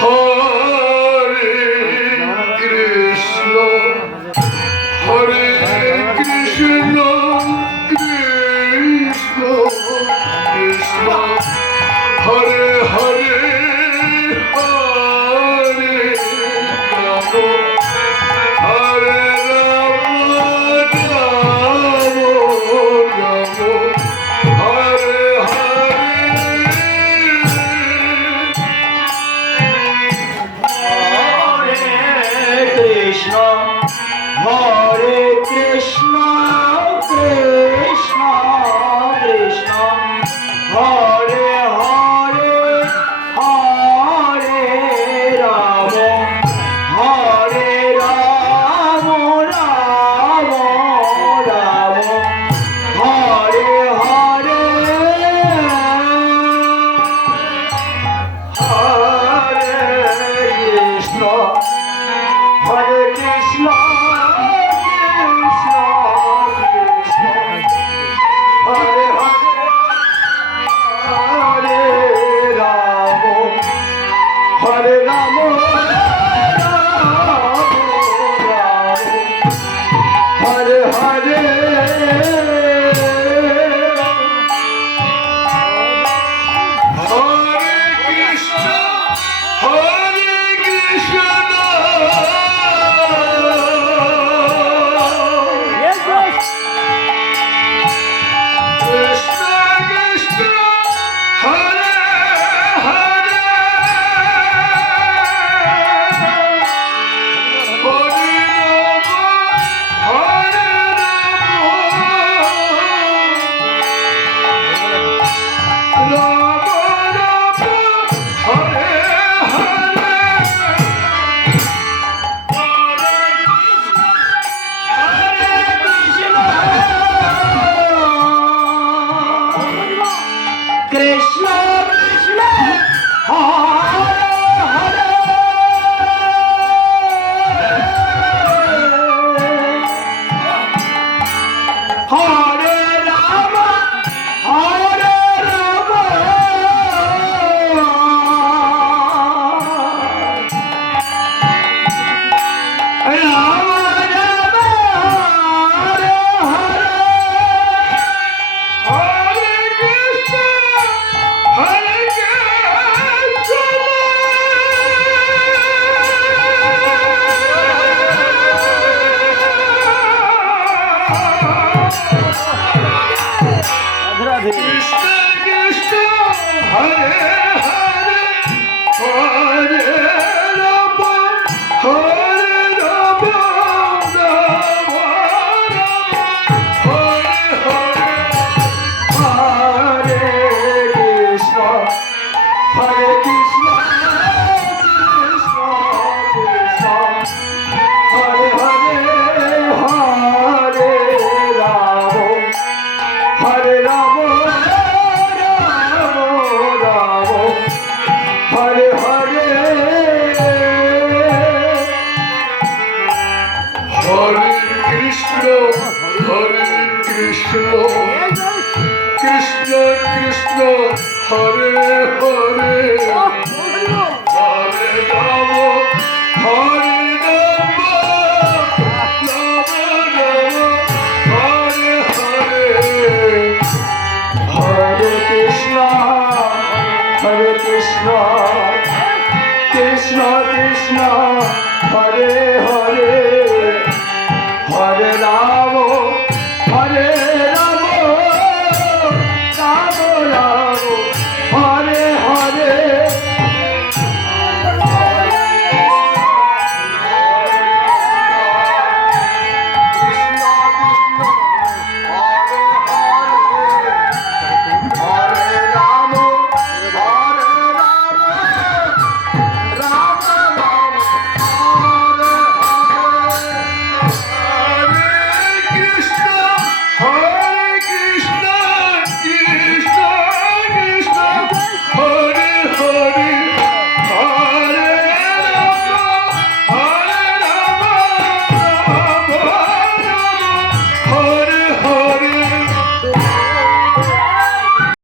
Hare Krishna Hare Krishna Krishna Krishna Hare Hare Hare Ram Hare Ram Ram Ram Hare Krishna, Hare Krishna, Krishna Krishna, Hare Hare, Hare Rama, Hare Rama, Rama Rama, Hare Hare, Hare Krishna. Hare Krishna, Krishna Krishna, Hare Hare, Hare Rama, Hare Rama, Rama Rama, Hare Hare. Krishna Krishna, Hare Hare, Hare Rama, Hare Rama, Rama Rama, Hare Hare. Krishna Krishna Hare Hare Hare Rama Hare Rama Rama Rama Hare Hare Hare Krishna, Krishna Krishna, Hare Hare, Hare Rama, Hare Rama, Rama Rama, Hare Hare. Hare Krishna Krishna Krishna Hare Hare Hare Rama Hare Rama Rama Rama Hare Hare Hare Krishna, Krishna Krishna, Hare Hare.